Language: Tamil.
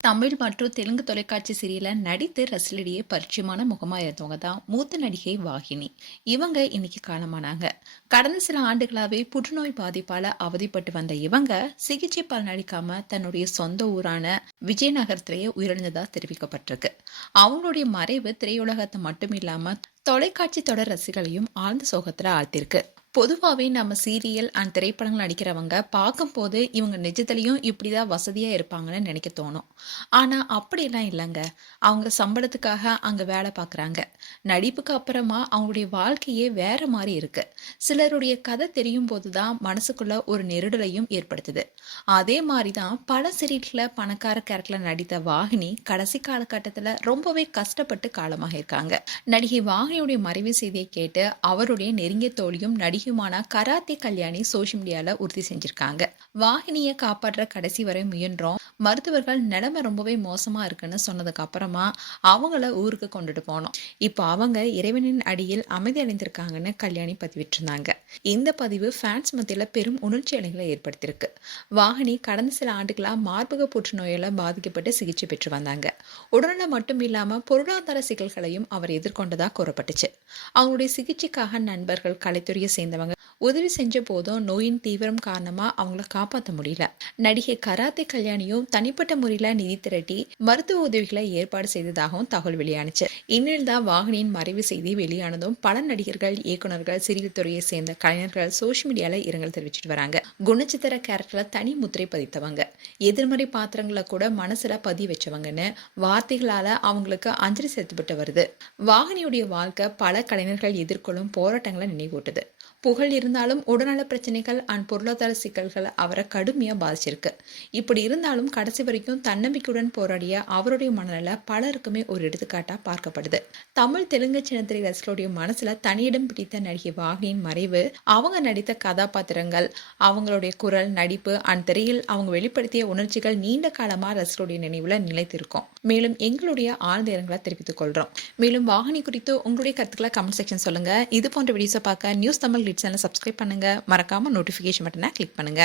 தமிழ் மற்றும் தெலுங்கு தொலைக்காட்சி சீரியல்ல நடித்து ரசிகர்களிடையே பரிச்சயமான முகமா இருந்தவங்க தான் மூத்த நடிகை வாகினி. இவங்க இன்னைக்கு காலமானாங்க. கடந்த சில ஆண்டுகளாவே புற்றுநோய் பாதிப்பால அவதிப்பட்டு வந்த இவங்க சிகிச்சை பலனளிக்காம தன்னுடைய சொந்த ஊரான விஜயநகரத்திலேயே உயிரிழந்ததா தெரிவிக்கப்பட்டிருக்கு. அவங்களுடைய மறைவு திரையுலகத்தை மட்டும் இல்லாம தொலைக்காட்சி தொடர் ரசிகர்களையும் ஆழ்ந்த சோகத்துல ஆழ்த்திருக்கு. பொதுவாகவே நம்ம சீரியல் அண்ட் திரைப்படங்கள் நடிக்கிறவங்க பார்க்கும்போது இவங்க நிஜத்துலையும் இப்படிதான் வசதியா இருப்பாங்கன்னு நினைக்க தோணும். ஆனா அப்படியெல்லாம் இல்லைங்க. அவங்க சம்பளத்துக்காக அங்க வேலை பார்க்குறாங்க. நடிப்புக்கு அப்புறமா அவங்களுடைய வாழ்க்கையே வேற மாதிரி இருக்கு. சிலருடைய கதை தெரியும் போதுதான் மனசுக்குள்ள ஒரு நெருடலையும் ஏற்படுத்துது. அதே மாதிரி தான் பல சீரியல்ல பணக்கார கேரக்டர்ல நடித்த வாகினி கடைசி காலகட்டத்துல ரொம்பவே கஷ்டப்பட்டு காலமாக இருக்காங்க. நடிகை வாகினியுடைய மறைவு செய்தியை கேட்டு அவருடைய நெருங்கிய தோழியும் நடிகையுமான கராத்தே கல்யாணி சோஷியல் மீடியால உறுதி செஞ்சிருக்காங்க. வாகினியை காப்பாற்ற கடைசி வரை முயன்றோம். மருத்துவர்கள் நிலைமை ரொம்பவே மோசமா இருக்குன்னு சொன்னதுக்கு அப்புறமா அவங்கள ஊருக்கு கொண்டுட்டு போனோம். இப்போ அவங்க இறைவனின் அடியில் அமைதி அடைந்திருக்காங்கன்னு கல்யாணி பதிவிட்டிருந்தாங்க. இந்த பதிவு ஃபேன்ஸ் மத்தியில பெரும் உணர்ச்சி அலைகளை ஏற்படுத்தியிருக்கு. வாகினி கடந்த சில ஆண்டுகளா மார்பக புற்றுநோயால பாதிக்கப்பட்டு சிகிச்சை பெற்று வந்தாங்க. உடல்நலம் மட்டும் இல்லாம பொருளாதார சிக்கல்களையும் அவர் எதிர்கொண்டதா கூறப்பட்டுச்சு. அவங்களுடைய சிகிச்சைக்காக நண்பர்கள், கலைத்துறையை சேர்ந்தவங்க உதவி செஞ்ச போதும் நோயின் தீவிரம் காரணமா அவங்கள காப்பாற்ற முடியல. நடிகை கராத்தே கல்யாணியும் தனிப்பட்ட முறையில நிதி திரட்டி மருத்துவ உதவிகளை ஏற்பாடு செய்ததாகவும் தகவல் வெளியானுச்சு. இந்நிலையில் தான் வாகினியின் மறைவு செய்தி வெளியானதும் பல நடிகர்கள், இயக்குநர்கள், சிறிய துறையை சேர்ந்த கலைஞர்கள் சோஷியல் மீடியால இரங்கல் தெரிவிச்சிட்டு வராங்க. குணச்சித்திர கேரக்டர்ல தனி முத்திரை பதித்தவங்க, எதிர்மறை பாத்திரங்களை கூட மனசுல பதிய வச்சவங்கன்னு வார்த்தைகளால அவங்களுக்கு அஞ்சலி செலுத்தப்பட்டு வருது. வாகினியுடைய வாழ்க்கை பல கலைஞர்கள் எதிர்கொள்ளும் போராட்டங்களை நினைவூட்டுது. புகழ் இருந்தாலும் உடல்நல பிரச்சனைகள் அண்ட் பொருளாதார சிக்கல்கள் அவரை கடுமையா பாதிச்சிருக்கு. இப்படி இருந்தாலும் கடைசி வரைக்கும் தன்னம்பிக்கையுடன் போராடிய அவருடைய மனநல பலருக்குமே ஒரு எடுத்துக்காட்டா பார்க்கப்படுது. தமிழ், தெலுங்கு சின்னத்திரை ரசிகர்களுடைய மனசுல தனியிடம் பிடித்த நடிகை வாகினியின் மறைவு, அவங்க நடித்த கதாபாத்திரங்கள், அவங்களுடைய குரல், நடிப்பு அண்ட் திரையில் அவங்க வெளிப்படுத்திய உணர்ச்சிகள் நீண்ட காலமா ரசிகர்களுடைய நினைவுல நிலைத்திருக்கும். மேலும் எங்களுடைய ஆழ்ந்த இரங்கலை தெரிவித்துக் கொள்றோம். மேலும் வாகினி குறித்து உங்களுடைய கருத்துக்களை கமெண்ட் செக்ஷன் சொல்லுங்க. இது போன்ற வீடியோஸை பார்க்க நியூஸ் தமிழ் சேனலை சப்ஸ்கிரைப் பண்ணுங்க. மறக்காம நோட்டிஃபிகேஷன் பட்டனை கிளிக் பண்ணுங்க.